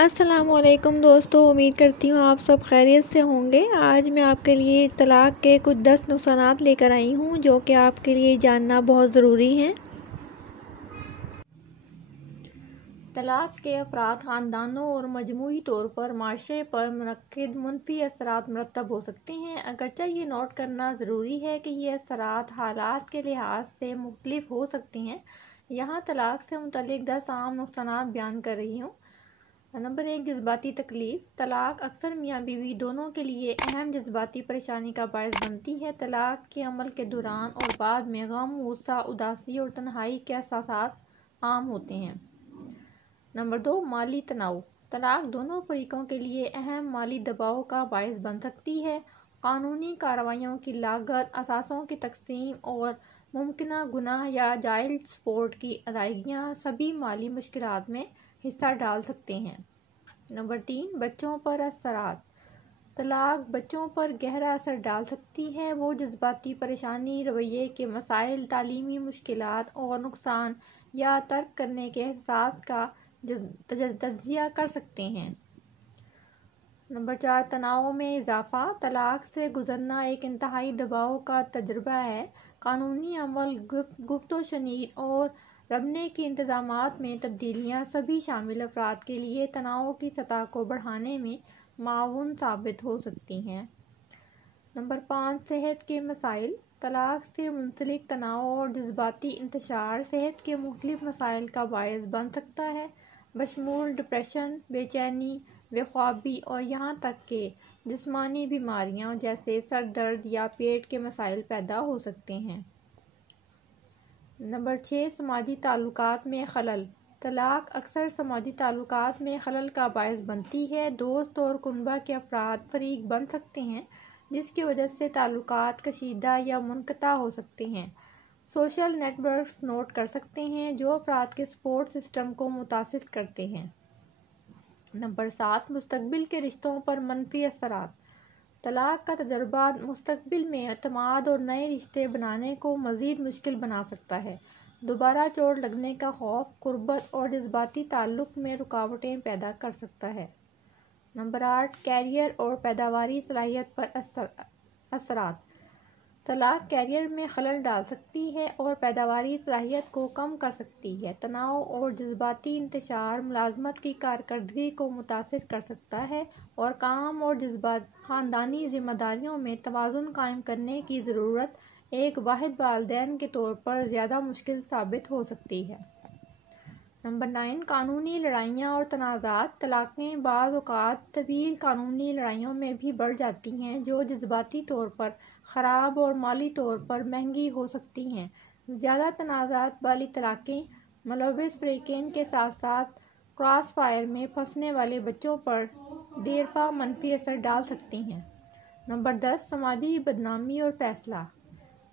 السلام علیکم دوستو، امید کرتی ہوں آپ سب خیریت سے ہوں گے۔ آج میں آپ کے لیے طلاق کے کچھ 10 نقصانات لے کر آئی ہوں جو کہ آپ کے لیے جاننا بہت ضروری ہیں۔ طلاق کے افراد، خاندانوں اور مجموعی طور پر معاشرے پر منعقد منفی اثرات مرتب ہو سکتے ہیں۔ اگرچہ یہ نوٹ کرنا ضروری ہے کہ یہ اثرات حالات کے لحاظ سے مختلف ہو سکتے ہیں۔ یہاں طلاق سے متعلق 10 عام نقصانات بیان کر رہی ہوں۔ نمبر 1، جذباتی تکلیف۔ طلاق اکثر میاں بیوی دونوں کے لیے اہم جذباتی پریشانی کا باعث بنتی ہے۔ طلاق کے عمل کے دوران اور بعد میں غم، غصہ، اداسی اور تنہائی کے احساسات عام ہوتے ہیں۔ نمبر 2، مالی تناؤ۔ طلاق دونوں فریقوں کے لیے اہم مالی دباؤ کا باعث بن سکتی ہے۔ قانونی کارروائیوں کی لاگت، اثاثوں کی تقسیم اور ممکنہ گناہ یا چائلڈ سپورٹ کی ادائیگیاں سبھی مالی مشکلات میں حصہ ڈال سکتے ہیں۔ نمبر 3، بچوں پر اثرات۔ طلاق بچوں پر گہرا اثر ڈال سکتی ہے۔ وہ جذباتی پریشانی، رویے کے مسائل، تعلیمی مشکلات اور نقصان یا ترک کرنے کے احساس کا تجزیہ کر سکتے ہیں۔ نمبر 4، تناؤ میں اضافہ۔ طلاق سے گزرنا ایک انتہائی دباؤ کا تجربہ ہے۔ قانونی عمل، گفت و شنید اور ربنے کے انتظامات میں تبدیلیاں سبھی شامل افراد کے لیے تناؤ کی سطح کو بڑھانے میں معاون ثابت ہو سکتی ہیں۔ نمبر 5، صحت کے مسائل۔ طلاق سے منسلک تناؤ اور جذباتی انتشار صحت کے مختلف مسائل کا باعث بن سکتا ہے، بشمول ڈپریشن، بے چینی، بے خوابی اور یہاں تک کہ جسمانی بیماریاں جیسے سر درد یا پیٹ کے مسائل پیدا ہو سکتے ہیں۔ نمبر 6، سماجی تعلقات میں خلل۔ طلاق اکثر سماجی تعلقات میں خلل کا باعث بنتی ہے۔ دوست اور کنبہ کے افراد فریق بن سکتے ہیں جس کی وجہ سے تعلقات کشیدہ یا منقطع ہو سکتے ہیں۔ سوشل نیٹ ورکس نوٹ کر سکتے ہیں جو افراد کے سپورٹ سسٹم کو متاثر کرتے ہیں۔ نمبر 7، مستقبل کے رشتوں پر منفی اثرات۔ طلاق کا تجربہ مستقبل میں اعتماد اور نئے رشتے بنانے کو مزید مشکل بنا سکتا ہے۔ دوبارہ چوٹ لگنے کا خوف قربت اور جذباتی تعلق میں رکاوٹیں پیدا کر سکتا ہے۔ نمبر 8، کیریئر اور پیداواری صلاحیت پر اثرات۔ طلاق کیریئر میں خلل ڈال سکتی ہے اور پیداواری صلاحیت کو کم کر سکتی ہے۔ تناؤ اور جذباتی انتشار ملازمت کی کارکردگی کو متاثر کر سکتا ہے اور کام اور خاندانی ذمہ داریوں میں توازن قائم کرنے کی ضرورت ایک واحد والدین کے طور پر زیادہ مشکل ثابت ہو سکتی ہے۔ نمبر 9، قانونی لڑائیاں اور تنازعات۔ طلاقیں بعض اوقات طویل قانونی لڑائیوں میں بھی بڑھ جاتی ہیں جو جذباتی طور پر خراب اور مالی طور پر مہنگی ہو سکتی ہیں۔ زیادہ تنازعات والی طلاقیں ملوث فریقین کے ساتھ ساتھ کراس فائر میں پھنسنے والے بچوں پر دیرپا منفی اثر ڈال سکتی ہیں۔ نمبر 10، سماجی بدنامی اور فیصلہ۔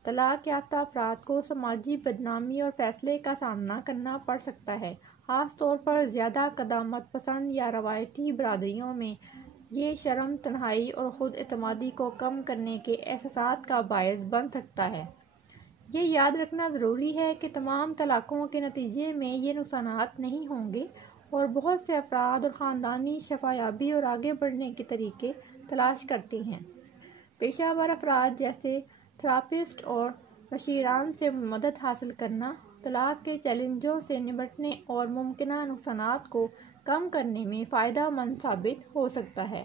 طلاق یافتہ افراد کو سماجی بدنامی اور فیصلے کا سامنا کرنا پڑ سکتا ہے، خاص طور پر زیادہ قدامت پسند یا روایتی برادریوں میں۔ یہ شرم، تنہائی اور خود اعتمادی کو کم کرنے کے احساسات کا باعث بن سکتا ہے۔ یہ یاد رکھنا ضروری ہے کہ تمام طلاقوں کے نتیجے میں یہ نقصانات نہیں ہوں گے اور بہت سے افراد اور خاندان شفا یابی اور آگے بڑھنے کے طریقے تلاش کرتے ہیں۔ پیشہ ور افراد جیسے تھراپسٹ اور مشیران سے مدد حاصل کرنا طلاق کے چیلنجوں سے نمٹنے اور ممکنہ نقصانات کو کم کرنے میں فائدہ مند ثابت ہو سکتا ہے۔